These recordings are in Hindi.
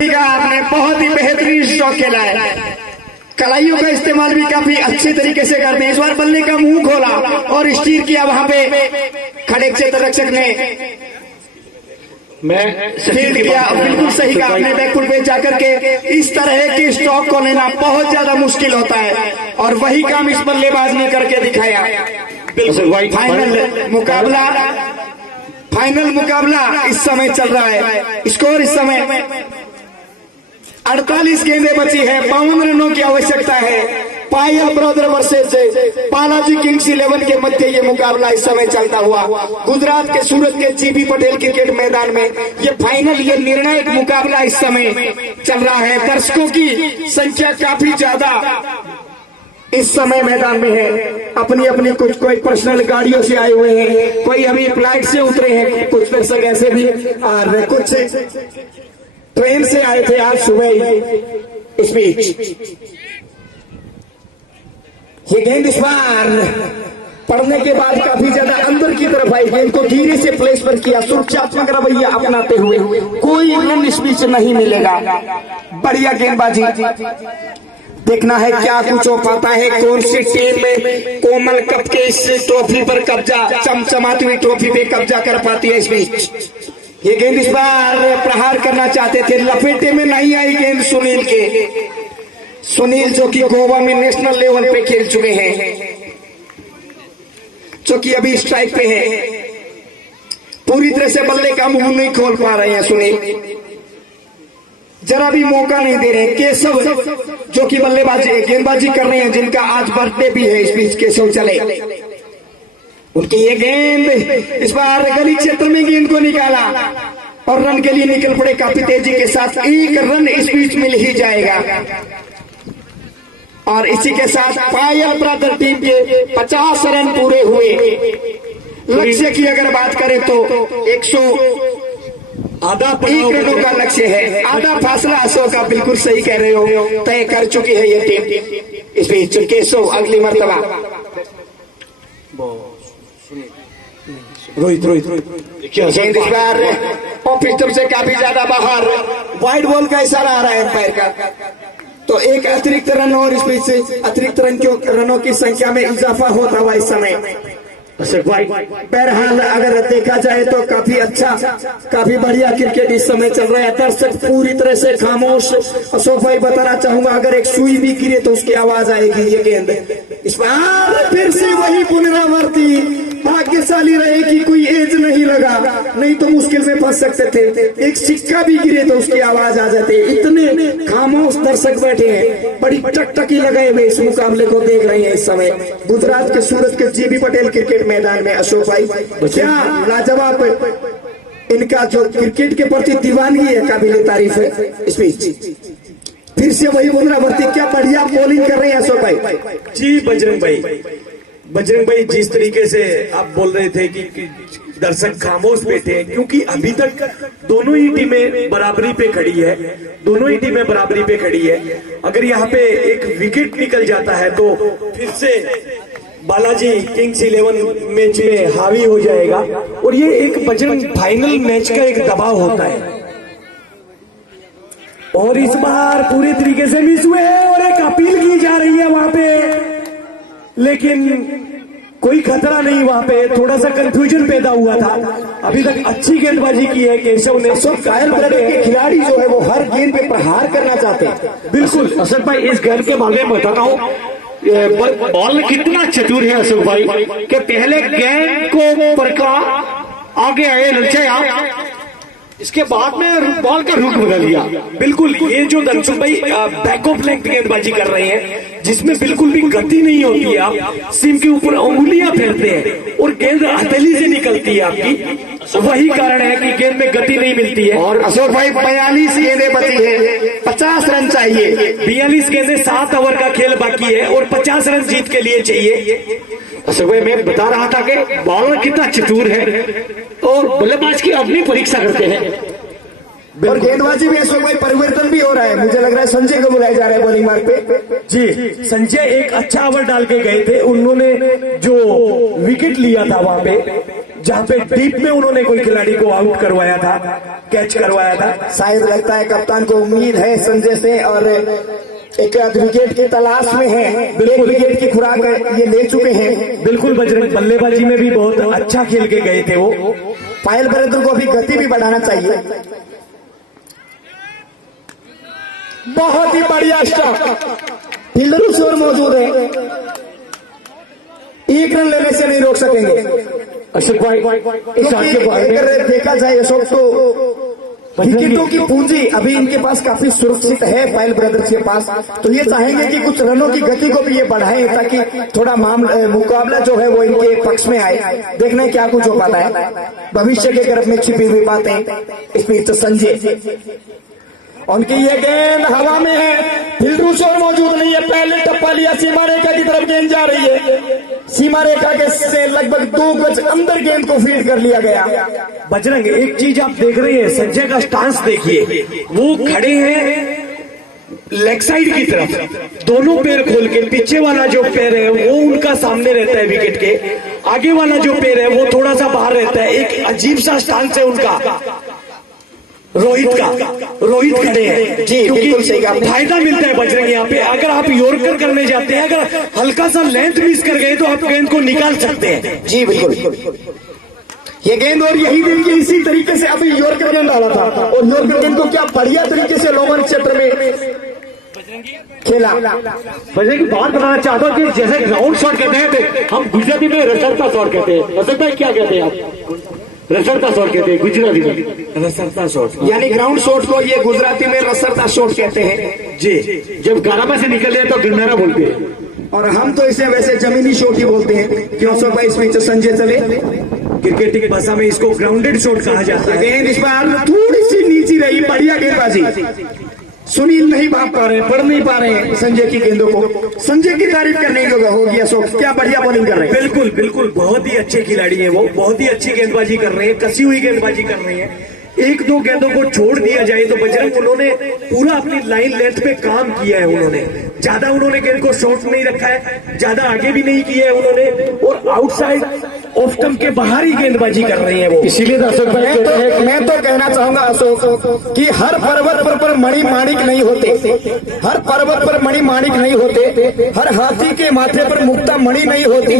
आपने बहुत ही बेहतरीन स्ट्रोक खेला है। कलाइयों का इस्तेमाल भी काफी अच्छे तरीके से करते हैं। इस बार बल्ले का मुंह खोला और स्टीर किया वहां पे खड़े क्षेत्ररक्षक ने फील्ड किया। बिल्कुल सही कहा आपने। बैकफुट पे जाकर के इस तरह के स्ट्रोक को लेना बहुत ज्यादा मुश्किल होता है और वही काम इस बल्लेबाज ने करके दिखाया। फाइनल मुकाबला इस समय चल रहा है। स्कोर इस समय 48 गेंदें बची है, 52 रनों की आवश्यकता है। पायल ब्रदर वर्सेस बालाजी किंग्स 11 के मध्य ये मुकाबला इस समय चलता हुआ गुजरात के सूरत के जीबी पटेल क्रिकेट मैदान में ये फाइनल, ये निर्णायक मुकाबला इस समय चल रहा है। दर्शकों की संख्या काफी ज्यादा इस समय मैदान में है। अपनी अपनी कुछ कोई पर्सनल गाड़ियों से आए हुए हैं, कोई अभी फ्लाइट से उतरे हैं, कुछ दर्शक ऐसे भी और कुछ ट्रेन से आए थे आज सुबह ही। इस बीच ये गेंद इस बार पड़ने के बाद काफी ज्यादा अंदर की तरफ आई। गेंद को धीरे से प्लेस पर किया, सुरक्षात्मक रवैया अपनाते हुए। कोई रन इस बीच नहीं मिलेगा। बढ़िया गेंदबाजी। देखना है क्या कुछ हो पाता है। कौन सी टीम में कोमल कप के इस ट्रॉफी पर कब्जा, चमचमाती हुई ट्रॉफी पे कब्जा कर पाती है। इस बीच ये गेंद इस बार प्रहार करना चाहते थे, लपेटे में नहीं आई गेंद सुनील के। सुनील जो कि गोवा में नेशनल लेवल पे खेल चुके हैं, जो कि अभी स्ट्राइक पे हैं, पूरी तरह से बल्ले का मुंह नहीं खोल पा रहे हैं सुनील, जरा भी मौका नहीं दे रहे। केशव जो कि बल्लेबाजी गेंदबाजी कर रहे हैं, जिनका आज बर्थडे भी है। इस बीच केशव चले, उनकी ये गेंद इस बार गली क्षेत्र में गेंद को निकाला और रन के लिए निकल पड़े काफी तेजी के साथ। एक रन इस बीच मिल ही जाएगा और इसी के साथ पायल ब्रदर टीम के 50 रन पूरे हुए। लक्ष्य की अगर बात करें तो 101 रनों का लक्ष्य है। आधा फासला अशोक का बिल्कुल सही कह रहे हो, तय कर चुकी है ये टीम। इस बीच केशव अगली मर्तबा रोहित गेंद इस बार ऑफिस तरफ से काफी ज्यादा बाहर, वाइड बॉल का इशारा आ रहा है एम्पायर का। तो एक अतिरिक्त रन और इस बीच से अतिरिक्त रनों की संख्या में इजाफा होता हुआ इस समय। बहरहाल अगर देखा जाए तो काफी अच्छा, काफी बढ़िया क्रिकेट इस समय चल रहा है। दर्शक पूरी तरह से खामोश। अशोक भाई बताना चाहूंगा, अगर एक सुई भी गिरे तो उसकी आवाज आएगी। ये गेंद इस बार फिर से वही पुनरावृत्ति। भाग्यशाली रहे कि कोई एज नहीं लगा, नहीं तो मुश्किल में फंस सकते थे। एक सिक्का भी गिरे तो उसकी आवाज आ जाती। इतने खामोश दर्शक बैठे हैं, बड़ी टकटकी लगाए हुए इस मुकाबले को देख रहे हैं इस समय गुजरात के सूरत के जीबी पटेल क्रिकेट मैदान में। अशोक भाई क्या लाजवाब इनका जो क्रिकेट के प्रति दीवानगी है, काबिल तारीफ है। इस बीच फिर से वही पुनरावृत्ति, क्या बढ़िया बॉलिंग कर रहे हैं अशोक भाई। जी बजरंग भाई जिस तरीके से आप बोल रहे थे कि दर्शक खामोश बैठे हैं, क्योंकि अभी तक दोनों ही टीमें बराबरी पे खड़ी है। अगर यहाँ पे एक विकेट निकल जाता है तो फिर से बालाजी किंग्स 11 मैच में हावी हो जाएगा और ये एक बजरंग फाइनल मैच का एक दबाव होता है। और इस बार पूरे तरीके से मिस हुए और एक अपील की जा रही है वहां पे, लेकिन कोई खतरा नहीं। वहां पे थोड़ा सा कंफ्यूजन पैदा हुआ था। अभी तक अच्छी गेंदबाजी की है केशव ने। सब कायल ब्रदर के खिलाड़ी जो है वो हर गेंद पे प्रहार करना चाहते हैं। बिल्कुल अशोक भाई, इस गेंद के बारे में बताता हूँ। बॉल कितना चतुर है अशोक भाई कि पहले गेंद को परखा, आगे आए ललचाया, इसके बाद में बॉल का रुख बदल दिया। बिल्कुल ये जो दर्शक भाई बैक ऑफ लेग गेंदबाजी कर रहे हैं, जिसमें बिल्कुल भी गति नहीं होती है। आप सीम के ऊपर उंगलियां फेरते हैं और गेंद हथेली से निकलती है आपकी। वही कारण है कि गेंद में गति नहीं मिलती है। और अशोक भाई 42 गेंदें बची है, 50 रन चाहिए। 42 गेंदें, 7 ओवर का खेल बाकी है और 50 रन जीत के लिए चाहिए। अशोक भाई मैं बता रहा था कि बॉलर कितना चतुर है और बल्लेबाज की अपनी परीक्षा करते हैं। और गेंदबाजी में अशोक भाई परिवर्तन भी हो रहा है। मुझे लग रहा है संजय को बुलाया जा रहा है बॉलिंग मार्ग पे। जी संजय एक अच्छा ओवर डाल के गए थे। उन्होंने जो विकेट लिया था वहां पे, जहां पे डीप में उन्होंने कोई खिलाड़ी को आउट करवाया था, कैच करवाया था। शायद लगता है कप्तान को उम्मीद है संजय से, और एक विकेट की तलाश में है। एक विकेट की खुराक ये ले चुके हैं। बिल्कुल बजरंग, बल्लेबाजी में भी बहुत अच्छा खेल के गए थे वो। पायल ब्रदर को अभी गति भी बढ़ाना चाहिए। बहुत ही बढ़िया स्टॉप, फील्डर उस ओर मौजूद है, एक रन लेने से नहीं रोक सकेंगे अशोक भाई। इस शॉट के बारे में अगर देखा जाए अशोक तो विकेटों की पूंजी अभी इनके पास काफी सुरक्षित है पायल ब्रदर्स के पास, तो ये चाहेंगे कि कुछ रनों की गति को भी ये बढ़ाएं ताकि थोड़ा मुकाबला जो है वो इनके पक्ष में आए। देखना है क्या कुछ हो पाता है, भविष्य के गर्भ में छिपी हुई बातें। इस बीच संजय, उनकी ये गेंद हवा में है, फील्डर शोर मौजूद नहीं है। पहले टप्पा लिया, सीमा रेखा की तरफ गेंद जा रही है, सीमा रेखा के से लगभग 2 गज अंदर गेंद को फील्ड कर लिया गया। बजरंग, एक चीज आप देख रहे हैं, संजय का स्टांस देखिए, वो खड़े हैं लेग साइड की तरफ, दोनों पैर खोल के। पीछे वाला जो पैर है वो उनका सामने रहता है विकेट के, आगे वाला जो पैर है वो थोड़ा सा बाहर रहता है। एक अजीब सा स्टांस है उनका। रोहित खड़े हैं जी, बिल्कुल सही कहा। फायदा मिलता है बजरंग यहाँ पे। अगर आप यॉर्कर करने जाते हैं, अगर हल्का सा लेंथ मिस कर गए तो आप गेंद को निकाल सकते हैं। जी बिल्कुल, ये गेंद और यही देखिए इसी तरीके से अभी यॉर्कर गेंद डाला था, और यॉर्कर गेंद को क्या बढ़िया तरीके से लोगों क्षेत्र में खेला। बजरंग की बात बताना चाहता हूँ कि जैसे ग्राउंड शॉट कहते हैं, हम गुजराती में रसरता शॉट कहते हैं। अशोक भाई क्या कहते हैं आप? रसरता शॉट कहते हैं गुजराती में, रसरता शॉट, यानी ग्राउंड शॉट को ये गुजराती में रसरता शॉट कहते हैं जी। जब गारामा से निकले तो गिरनारा बोलते हैं, और हम तो इसे वैसे जमीनी शॉट ही बोलते हैं। क्यों सर भाई, इसमें तो संजय चले, क्रिकेटिंग भाषा में इसको ग्राउंडेड शॉट कहा जाता है। गेंद इस बार थोड़ी सी नीची रही, बढ़िया गेंदबाजी। सुनील नहीं भाग पा रहे, पढ़ नहीं पा रहे हैं संजय की गेंदों को। संजय की तारीफ करने योग्य हो गया अशोक, क्या बढ़िया बॉलिंग कर रहे हैं। बिल्कुल बिल्कुल, बहुत ही अच्छे खिलाड़ी हैं वो, बहुत ही अच्छी गेंदबाजी कर रहे हैं, कसी हुई गेंदबाजी कर रहे हैं। 1-2 गेंदों को छोड़ दिया जाए तो बजरंग, उन्होंने पूरा अपनी लाइन लेंथ पे काम किया है। उन्होंने ज्यादा गेंद को शॉर्ट नहीं रखा है, ज्यादा आगे भी नहीं किया है उन्होंने, और आउटसाइड ऑफ स्टंप के बाहर ही गेंदबाजी कर रहे हैं वो। इसीलिए अशोक भाई मैं तो कहना चाहूंगा अशोक कि हर पर्वत पर मणि माणिक नहीं होते, हर पर्वत पर मणि माणिक नहीं होते, हर हाथी के माथे पर मुक्ता मणि नहीं होती,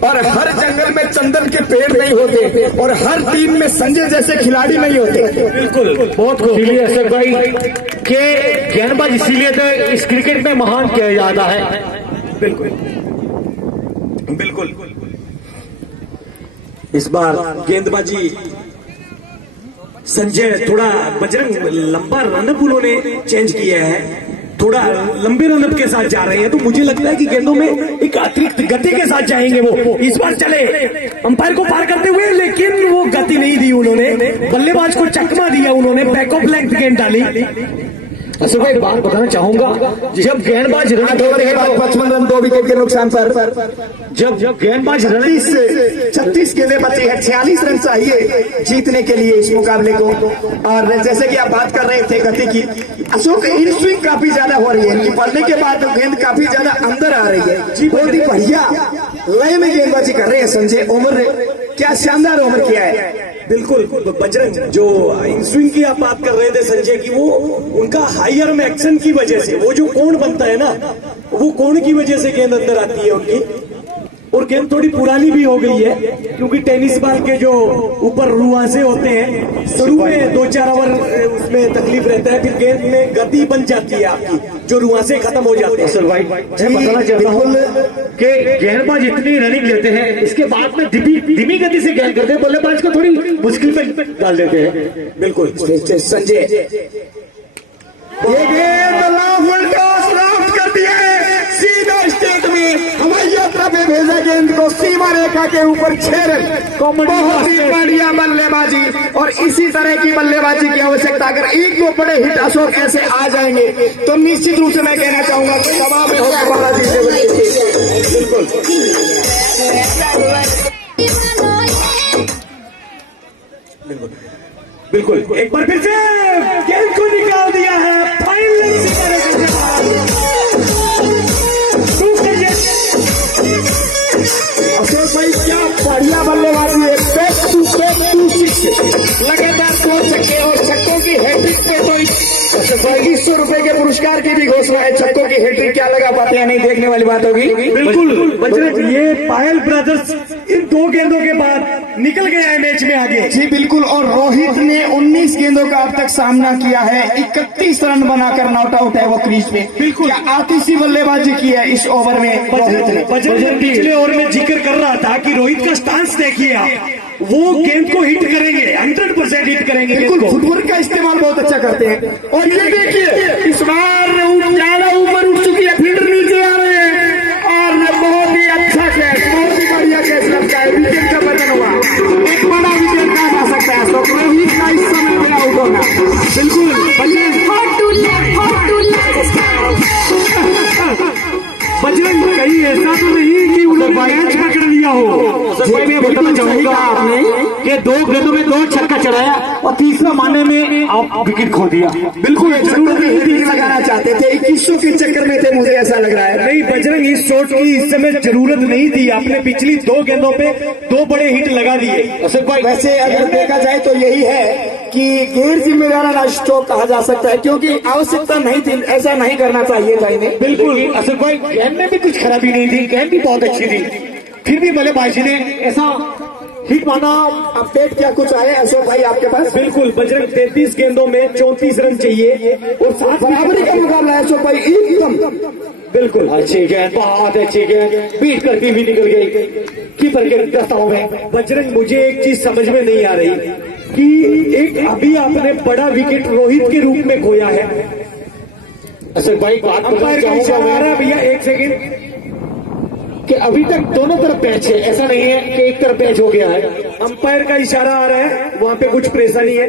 और हर जंगल में चंदन के पेड़ नहीं होते, और हर टीम में संजय जैसे खिलाड़ी नहीं होते। बिल्कुल, बहुत इसीलिए अशोक भाई के गेंदबाज इसीलिए तो इस क्रिकेट में महान किया जाता है। बिल्कुल बिल्कुल, इस बार गेंदबाजी संजय थोड़ा, बजरंग लंबा रनअप उन्होंने चेंज किया है, थोड़ा लंबे रनअप के साथ जा रहे हैं, तो मुझे लगता है कि गेंदों में एक अतिरिक्त गति के साथ जाएंगे वो। इस बार चले अंपायर को पार करते हुए, लेकिन वो गति नहीं दी उन्होंने, बल्लेबाज को चकमा दिया उन्होंने, बैक ऑफ लेंथ गेंद डाली। अशोक भाई, बात बताना चाहूंगा, जब गेंदबाज 55 रन 2 विकेट के नुकसान पर, जब गेंदबाज 36 गेंदें बची है, 46 रन चाहिए जीतने के लिए इस मुकाबले को। और जैसे कि आप बात कर रहे थे गति की, अशोक इन स्विंग काफी ज्यादा हो रही है, इनकी पड़ने के बाद गेंद काफी ज्यादा अंदर आ रही है जी। बहुत ही बढ़िया लय में गेंदबाजी कर रहे हैं संजय। उम्र क्या शानदार उम्र किया है। बिल्कुल बजरंग, जो इन स्विंग की आप बात कर रहे थे संजय की, वो उनका हायर में एक्शन की वजह से, वो जो कोण बनता है ना, वो कोण की वजह से गेंद अंदर आती है उनकी। और गेंद थोड़ी पुरानी भी हो गई है, क्योंकि टेनिस बॉल के जो ऊपर रुआंसे होते हैं, शुरू में 2-4 ओवर उसमें तकलीफ रहता है, फिर गेंद में गति बन जाती है आपकी, जो रुआंसे खत्म हो जाते हैं। सर भाई, मैं बताना चाहता हूँ कि गेंदबाज इतनी रनिंग लेते हैं, इसके बाद में धीमी गति से गेंद करते हैं, बल्लेबाज को थोड़ी मुश्किल पे डाल देते हैं। बिल्कुल संजय, ये गेंद लॉफ्ट कर दिया है, सीधा स्टेट में हवाई यात्रा में भेजा गेंद को सीमा रेखा के ऊपर 6 रन। बहुत ही बढ़िया बल्लेबाजी, और इसी तरह की बल्लेबाजी की आवश्यकता। अगर 1-2 बड़े हिट अशोक ऐसे आ जाएंगे तो निश्चित रूप से मैं कहना चाहूंगा कि दबाव में होगा बालाजी से। बिल्कुल बिल्कुल, एक बार फिर से गेंद को निकाल दिया है फाइनल अशोक भाई, क्या बढ़िया बल्लेबाजी है। ₹2100 के पुरस्कार की भी घोषणा है। छक्कों की हैट्रिक क्या लगा पाते हैं, नहीं देखने वाली बात होगी। बिल्कुल बजरंग, ये पायल ब्रदर्स इन 2 गेंदों के बाद निकल गया है मैच में आगे। जी बिल्कुल, और रोहित ने 19 गेंदों का अब तक सामना किया है, 31 रन बनाकर नॉट आउट है वो क्रीज पे। बिल्कुल। क्या आतिशी बल्लेबाजी की है इस ओवर में रोहित ने। बजरंग पिछले ओवर में जिक्र कर रहा था कि रोहित का स्टांस देखिए आप, वो गेंद को हिट करेंगे, 100% हिट करेंगे। बिल्कुल, फुटवर्क का इस्तेमाल बहुत अच्छा करते हैं। और ये देखिए इस बार ज्यादा ऊपर उठ चुकी है, फील्डर नीचे आ रहे हैं और बहुत ही अच्छा कैच, बहुत ही बढ़िया कैच लगता है। विकेट का पतन हुआ, एक बड़ा विकेट कहा जा सकता है। तो रोहित का इस समय में आउट होना बिल्कुल बजरंग, कहीं ऐसा तो नहीं कि उन्होंने मैच पकड़ लिया हो। भाई मैं बताना चाहूंगा आपने कि 2 गेंदों में 2 छक्का चढ़ाया और तीसरा मारने में आप विकेट खो दिया। बिल्कुल जरूरत नहीं थी, लगाना चाहते थे, 2100 के चक्कर में थे, मुझे ऐसा लग रहा है। नहीं बजरंग, इस शॉट की इस समय जरूरत नहीं थी। आपने पिछली 2 गेंदों पे 2 बड़े हिट लगा दिए। अशोक भाई वैसे अगर देखा जाए तो यही है कि गैर जिम्मेदाराना स्ट्रोक कहा जा सकता है, क्योंकि आवश्यकता नहीं थी, ऐसा नहीं करना चाहिए था इन्हें। बिल्कुल अशोक भाई, गेंद में भी कुछ खराबी नहीं थी, गेंद भी बहुत अच्छी थी, फिर भी बल्लेबाजी ने ऐसा हिट माना। अपडेट क्या कुछ आए अशोक भाई आपके पास। बिल्कुल बजरंग, 33 गेंदों में 34 रन चाहिए और 7 बराबरी का मुकाबला है अशोक भाई, एकदम बिल्कुल अच्छी गेंद, बहुत अच्छी गेंद, बीट करती हुई निकल गई कीपर के दस्ताओं में। बजरंग, मुझे एक चीज समझ में नहीं आ रही कि एक अभी आपने बड़ा विकेट रोहित के रूप में खोया है। अशोक भाई बात अंपायर का इशारा आ रहा है भैया, 1 सेकंड, कि अभी तक दोनों तरफ मैच है, ऐसा नहीं है कि एक तरफ मैच हो गया है। अंपायर का इशारा आ रहा है, वहां पे कुछ परेशानी है।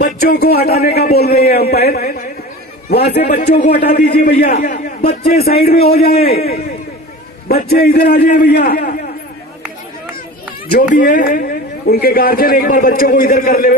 बच्चों को हटाने का बोल रहे हैं अंपायर, वहां से बच्चों को हटा दीजिए भैया, बच्चे साइड में हो जाए, बच्चे इधर आ जाए भैया। जो भी है उनके गार्जियन एक बार बच्चों को इधर कर ले।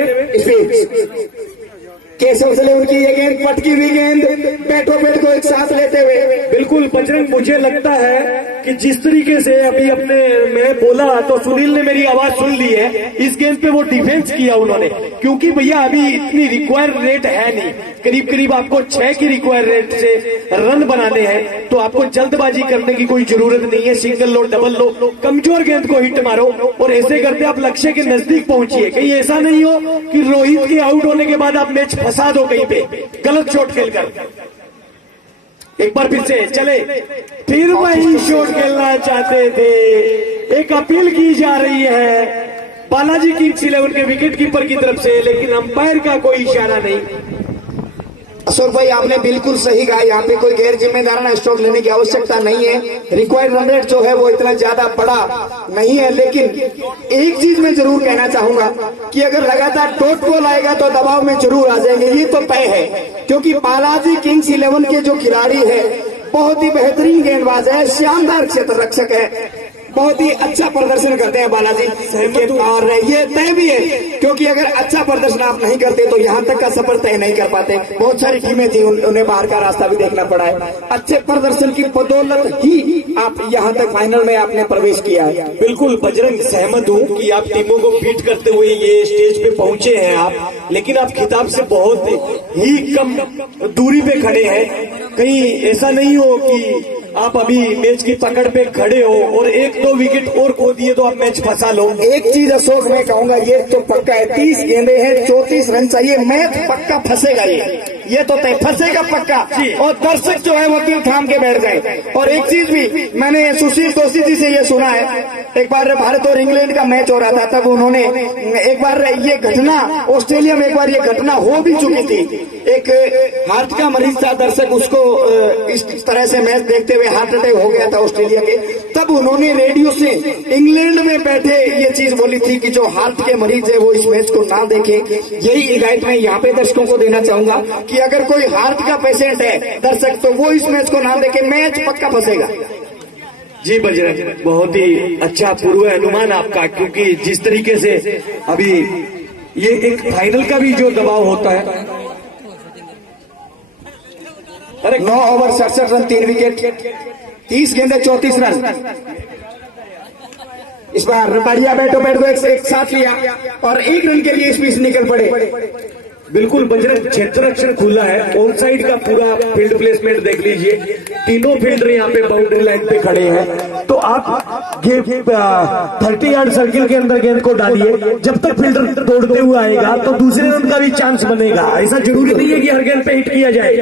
केशव से उनकी ये गेंद, पटकी हुई गेंद, बैटो बैट को एक साथ लेते हुए। बिल्कुल बजरंग, मुझे लगता है कि जिस तरीके से अभी अपने मैं बोला तो सुनील ने मेरी आवाज सुन ली है, इस गेंद पे वो डिफेंस किया उन्होंने, क्योंकि भैया अभी इतनी रिक्वायर रेट है नहीं, करीब करीब आपको 6 की रिक्वायर रेट से रन बनाने हैं, तो आपको जल्दबाजी करने की कोई जरूरत नहीं है। सिंगल लो, डबल लो, कमजोर गेंद को हिट मारो और ऐसे करते आप लक्ष्य के नजदीक पहुंचिए। कहीं ऐसा नहीं हो कि रोहित के आउट होने के बाद आप मैच फंसा दो कहीं पे गलत शॉट खेलकर। एक बार फिर से चले, फिर वही शॉट खेलना चाहते थे। एक अपील की जा रही है बालाजी किंग्स 11 के विकेट कीपर की तरफ से, लेकिन अंपायर का कोई इशारा नहीं। अशोक भाई आपने बिल्कुल सही कहा, यहाँ पे कोई गैर जिम्मेदाराना स्ट्रोक लेने की आवश्यकता नहीं है। रिक्वायर्ड रन रेट जो है वो इतना ज्यादा बड़ा नहीं है, लेकिन एक चीज मैं जरूर कहना चाहूंगा कि अगर लगातार डॉट बॉल आएगा तो दबाव में जरूर आ जाएंगे, ये तो तय है। क्योंकि बालाजी किंग्स 11 के जो खिलाड़ी है बहुत ही बेहतरीन गेंदबाज है, शानदार क्षेत्र रक्षक है, बहुत ही अच्छा प्रदर्शन करते हैं बालाजी। और ये तय भी है, क्योंकि अगर अच्छा प्रदर्शन आप नहीं करते तो यहाँ तक का सफर तय नहीं कर पाते। बहुत सारी टीमें थी, उन्हें बाहर का रास्ता भी देखना पड़ा है। अच्छे प्रदर्शन की बदौलत ही आप यहाँ तक फाइनल में आपने प्रवेश किया है। बिल्कुल बजरंग, सहमत हूँ कि आप टीमों को बीट करते हुए ये स्टेज पे पहुंचे हैं आप, लेकिन आप खिताब से बहुत ही कम दूरी पे खड़े हैं। कहीं ऐसा नहीं हो कि आप अभी मैच की पकड़ पे खड़े हो और 1-2 विकेट और खो दिए तो आप मैच फंसा लो। एक चीज अशोक मैं कहूंगा, ये तो पक्का है, 30 गेंदे हैं, 34 रन चाहिए, मैच पक्का फंसेगा। ये तो तय फंसेगा पक्का, और दर्शक जो है वो दिल थाम के बैठ गए। और एक चीज भी मैंने सुशील दोषी जी से ये सुना है, एक बार भारत और इंग्लैंड का मैच हो रहा था, तब उन्होंने एक बार ये घटना, ऑस्ट्रेलिया में एक बार ये घटना हो भी चुकी थी। एक हार्ट का मरीज था, दर्शक उसको इस तरह से मैच देखते हुए हार्ट अटैक हो गया था ऑस्ट्रेलिया के। तब उन्होंने रेडियो से इंग्लैंड में बैठे ये चीज बोली थी कि जो हार्ट के मरीज है वो इस मैच को ना देखे। यही हिदायत मैं यहाँ पे दर्शकों को देना चाहूंगा कि अगर कोई हार्ट का पेशेंट है दर्शक, तो वो इस मैच को ना देखे, मैच पक्का फंसेगा। जी बजरंग, बहुत ही अच्छा पूर्व अनुमान आपका, क्योंकि जिस तरीके से अभी ये एक फाइनल का भी जो दबाव होता है। अरे 9 ओवर 67 रन 3 विकेट, 30 गेंदे 34 रन। इस बार बढ़िया बैटो बैट को एक साथ लिया और 1 रन के लिए इस बीच निकल पड़े। बिल्कुल बजरंग क्षेत्र रक्षण खुला है। ऑन साइड का पूरा फील्ड प्लेसमेंट देख लीजिए, तीनों फील्डर यहाँ पे बाउंड्री लाइन पे खड़े हैं। तो आप 30 यार्ड सर्किल के अंदर गेंद को डालिए, जब तक फील्डर दौड़ते हुए आएगा तो दूसरे रन का भी चांस बनेगा। ऐसा जरूरी नहीं है कि हर गेंद पे हिट किया जाए।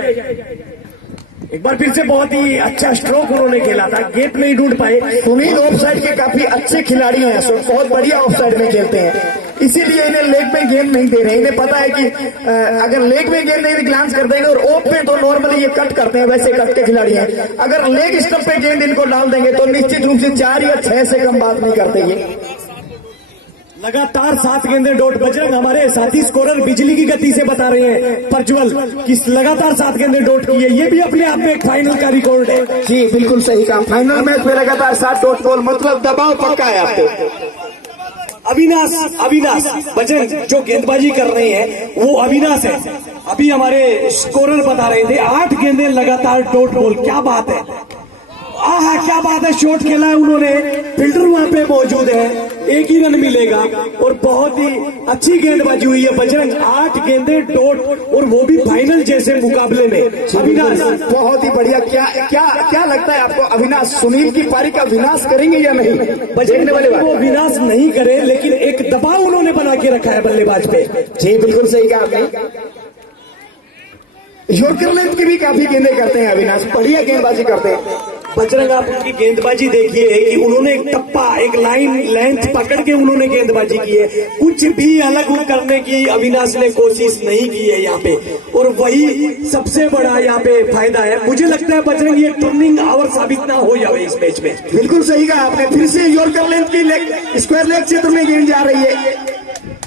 एक बार फिर से बहुत ही अच्छा स्ट्रोक उन्होंने खेला था, गेट नहीं ढूंढ पाए। सुनील ऑफ साइड के काफी अच्छे खिलाड़ी हैं, बहुत बढ़िया ऑफ साइड में खेलते हैं, इसीलिए इन्हें लेग में गेंद नहीं दे रहे। इन्हें पता है कि अगर लेग में गेंद नहीं ग्लांस कर देंगे, और ऑफ पे तो नॉर्मली ये कट करते हैं, वैसे कट के खिलाड़ी हैं, अगर लेग स्टंप पे गेंद इनको डाल देंगे तो निश्चित रूप से 4 या 6 से कम बात नहीं करते ये। लगातार 7 गेंदें डॉट। बजरंग हमारे साथी स्कोरर बिजली की गति से बता रहे हैं प्रज्वल कि लगातार 7 गेंदें डॉट की है, ये भी अपने आप में एक फाइनल का रिकॉर्ड है। जी बिल्कुल सही कहा, फाइनल मैच में लगातार 7 डॉट बॉल, मतलब दबाव पक्का है आपको। अविनाश बजरंग जो गेंदबाजी कर रहे हैं वो अविनाश है। अभी हमारे स्कोरर बता रहे थे 8 गेंदें लगातार डॉट बॉल, क्या बात है, क्या बात है। शॉट खेला है उन्होंने, फील्डर वहां पे मौजूद है, एक ही रन मिलेगा, और बहुत ही अच्छी गेंदबाजी हुई है बजरंग। 8 गेंदें डॉट, और वो भी फाइनल जैसे मुकाबले में। अविनाश बहुत ही बढ़िया। क्या लगता है आपको, अविनाश सुनील की पारी का विनाश करेंगे या नहीं? बजरंग वाले वो विनाश नहीं करे, लेकिन एक दबाव उन्होंने बना के रखा है बल्लेबाज पे। जी बिल्कुल सही कहा आपने। यॉर्कर लेंथ की भी काफी गेंदें करते हैं अविनाश, बढ़िया गेंदबाजी करते हैं। बजरंग आप उनकी गेंदबाजी देखिए कि उन्होंने एक टप्पा, एक लाइन लेंथ पकड़ के उन्होंने गेंदबाजी की है, कुछ भी अलग करने की अविनाश ने कोशिश नहीं की है यहाँ पे, और वही सबसे बड़ा यहाँ पे फायदा है। मुझे लगता है बजरंग ये टर्निंग आवर साबित ना हो जाए इस मैच में। बिल्कुल सही कहा आपने, फिर से यॉर्कर लेंथ की स्क्वायर लेग क्षेत्र में गेंद जा रही है,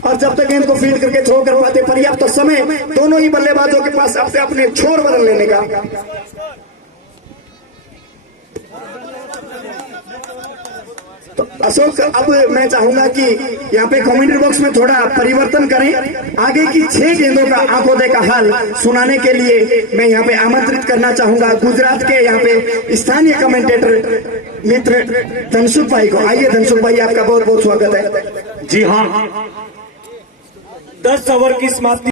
और जब तक गेंद को फील्ड करके थ्रो कर पाते पर्याप्त तो समय दोनों ही बल्लेबाजों के पास अपने छोर बदल लेने का। तो अशोक, अब मैं चाहूंगा कि यहाँ पे कमेंट्री बॉक्स में थोड़ा परिवर्तन करें। आगे की 6 गेंदों का आंखों देखा हाल सुनाने के लिए मैं यहाँ पे आमंत्रित करना चाहूंगा गुजरात के यहाँ पे स्थानीय कमेंटेटर मित्र धनसुख भाई को। आइए धनसुख भाई, आपका बहुत बहुत स्वागत है। जी हाँ, 10 ओवर की समाप्ति।